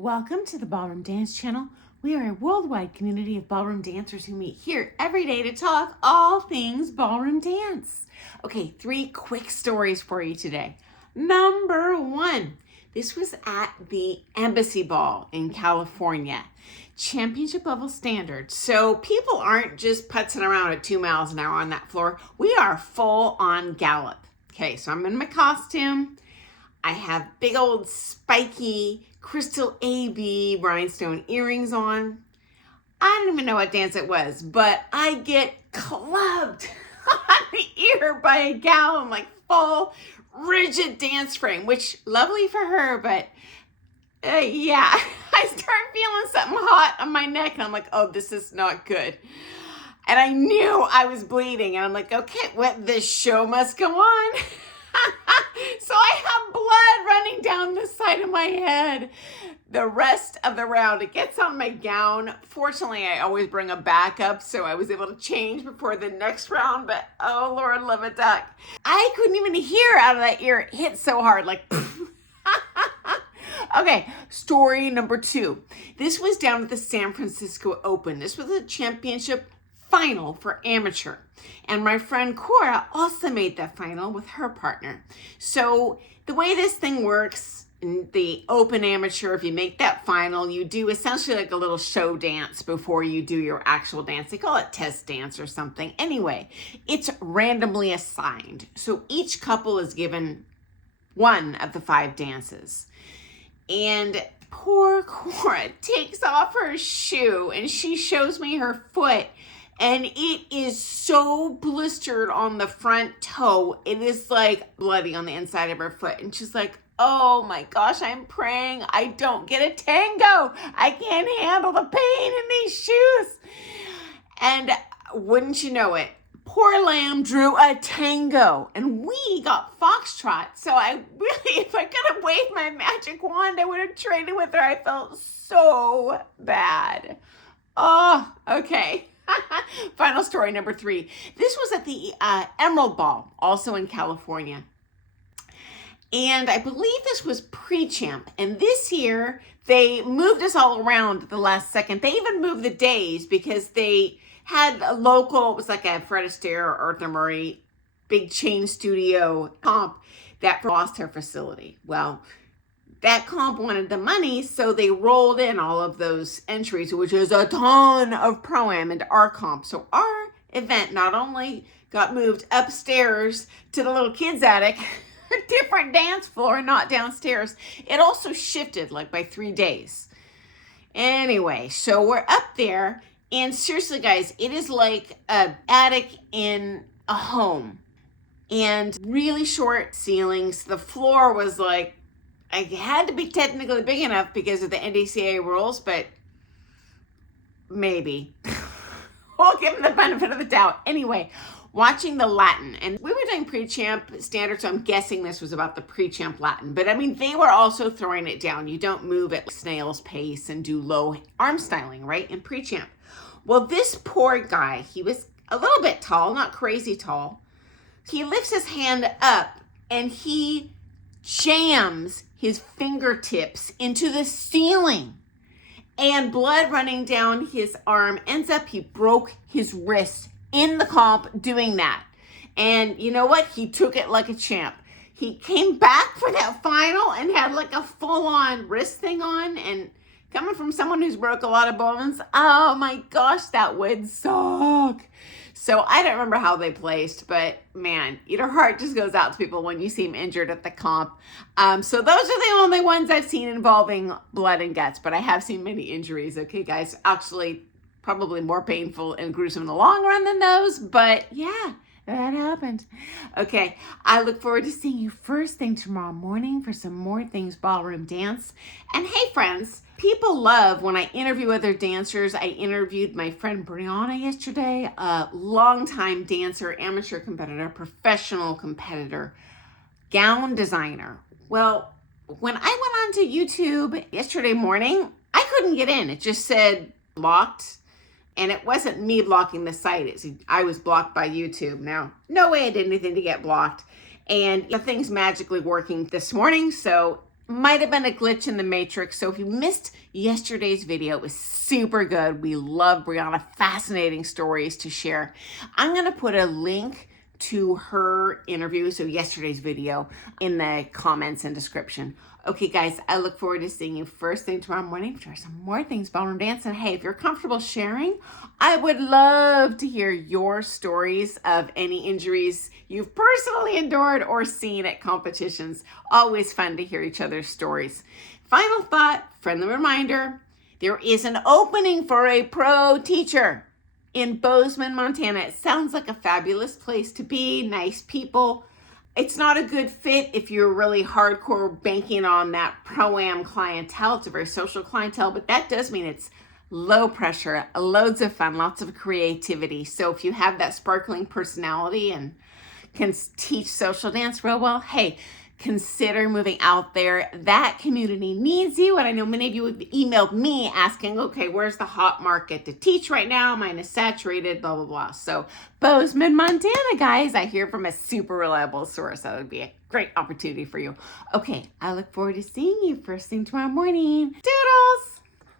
Welcome to the Ballroom Dance Channel. We are a worldwide community of ballroom dancers who meet here every day to talk all things ballroom dance. Okay, 3 quick stories for you today. Number 1, this was at the Embassy Ball in California. Championship level standard. So people aren't just putzing around at 2 miles an hour on that floor. We are full on gallop. Okay, so I'm in my costume. I have big old spiky crystal AB rhinestone earrings on. I don't even know what dance it was, but I get clubbed on the ear by a gal in like full rigid dance frame, which lovely for her, but yeah, I start feeling something hot on my neck and I'm like, oh, this is not good. And I knew I was bleeding and I'm like, okay, what, the show must go on. So I have blood running down the side of my head the rest of the round. It gets on my gown. Fortunately, I always bring a backup, so I was able to change before the next round, but oh, Lord, love a duck. I couldn't even hear out of that ear. It hit so hard, like, Okay, story number 2. This was down at the San Francisco Open. This was a championship final for amateur. And my friend Cora also made that final with her partner. So the way this thing works in the open amateur, if you make that final, you do essentially like a little show dance before you do your actual dance. They call it test dance or something. Anyway, it's randomly assigned. So each couple is given one of the 5 dances. And poor Cora takes off her shoe and she shows me her foot. And it is so blistered on the front toe. It is like bloody on the inside of her foot. And she's like, oh my gosh, I'm praying I don't get a tango. I can't handle the pain in these shoes. And wouldn't you know it, poor lamb drew a tango and we got foxtrot. So I really, if I could have waved my magic wand, I would have traded with her. I felt so bad. Oh, okay. Final story number 3. This was at the Emerald Ball, also in California. And I believe this was pre-champ. And this year, they moved us all around at the last second. They even moved the days because they had a local, it was like a Fred Astaire or Arthur Murray big chain studio comp that lost their facility. Well, that comp wanted the money, so they rolled in all of those entries, which is a ton of Pro-Am into our comp. So our event not only got moved upstairs to the little kids' attic, a different dance floor, not downstairs, it also shifted like by 3 days. Anyway, so we're up there, and seriously, guys, it is like an attic in a home. And really short ceilings. The floor was like, I had to be technically big enough because of the NDCA rules, but maybe. We'll give them the benefit of the doubt. Anyway, watching the Latin, and we were doing pre-champ standard, so I'm guessing this was about the pre-champ Latin. But I mean, they were also throwing it down. You don't move at snail's pace and do low arm styling, right, in pre-champ. Well, this poor guy, he was a little bit tall, not crazy tall. He lifts his hand up and he jams his fingertips into the ceiling and blood running down his arm. Ends up he broke his wrist in the comp doing that. And you know what? He took it like a champ. He came back for that final and had like a full-on wrist thing on. And coming from someone who's broke a lot of bones, oh my gosh, that would suck. So I don't remember how they placed, but man, your heart just goes out to people when you see them injured at the comp. So those are the only ones I've seen involving blood and guts, but I have seen many injuries. Okay, guys, actually probably more painful and gruesome in the long run than those, but yeah, that happened. Okay, I look forward to seeing you first thing tomorrow morning for some more things ballroom dance. And hey, friends, people love when I interview other dancers. I interviewed my friend BRIANNA yesterday, a longtime dancer, amateur competitor, professional competitor, gown designer. Well, when I went onto YouTube yesterday morning, I couldn't get in. It just said blocked. And it wasn't me blocking the site. I was blocked by YouTube. Now, no way I did anything to get blocked. And the thing's magically working this morning. So might have been a glitch in the matrix. So if you missed yesterday's video, it was super good. We love Brianna, fascinating stories to share. I'm going to put a link to her interview, so yesterday's video, in the comments and description. Okay, guys, I look forward to seeing you first thing tomorrow morning for some more things ballroom dance. And hey, if you're comfortable sharing, I would love to hear your stories of any injuries you've personally endured or seen at competitions. Always fun to hear each other's stories. Final thought, friendly reminder, there is an opening for a pro teacher in Bozeman, Montana. It sounds like a fabulous place to be, nice people. It's not a good fit if you're really hardcore banking on that pro-am clientele. It's a very social clientele, but that does mean it's low pressure, loads of fun, lots of creativity. So if you have that sparkling personality and can teach social dance real well, hey, consider moving out there. That community needs you. And I know many of you have emailed me asking, okay, where's the hot market to teach right now? Mine is saturated, blah, blah, blah. So Bozeman, Montana, guys, I hear from a super reliable source. That would be a great opportunity for you. Okay, I look forward to seeing you first thing tomorrow morning. Doodles!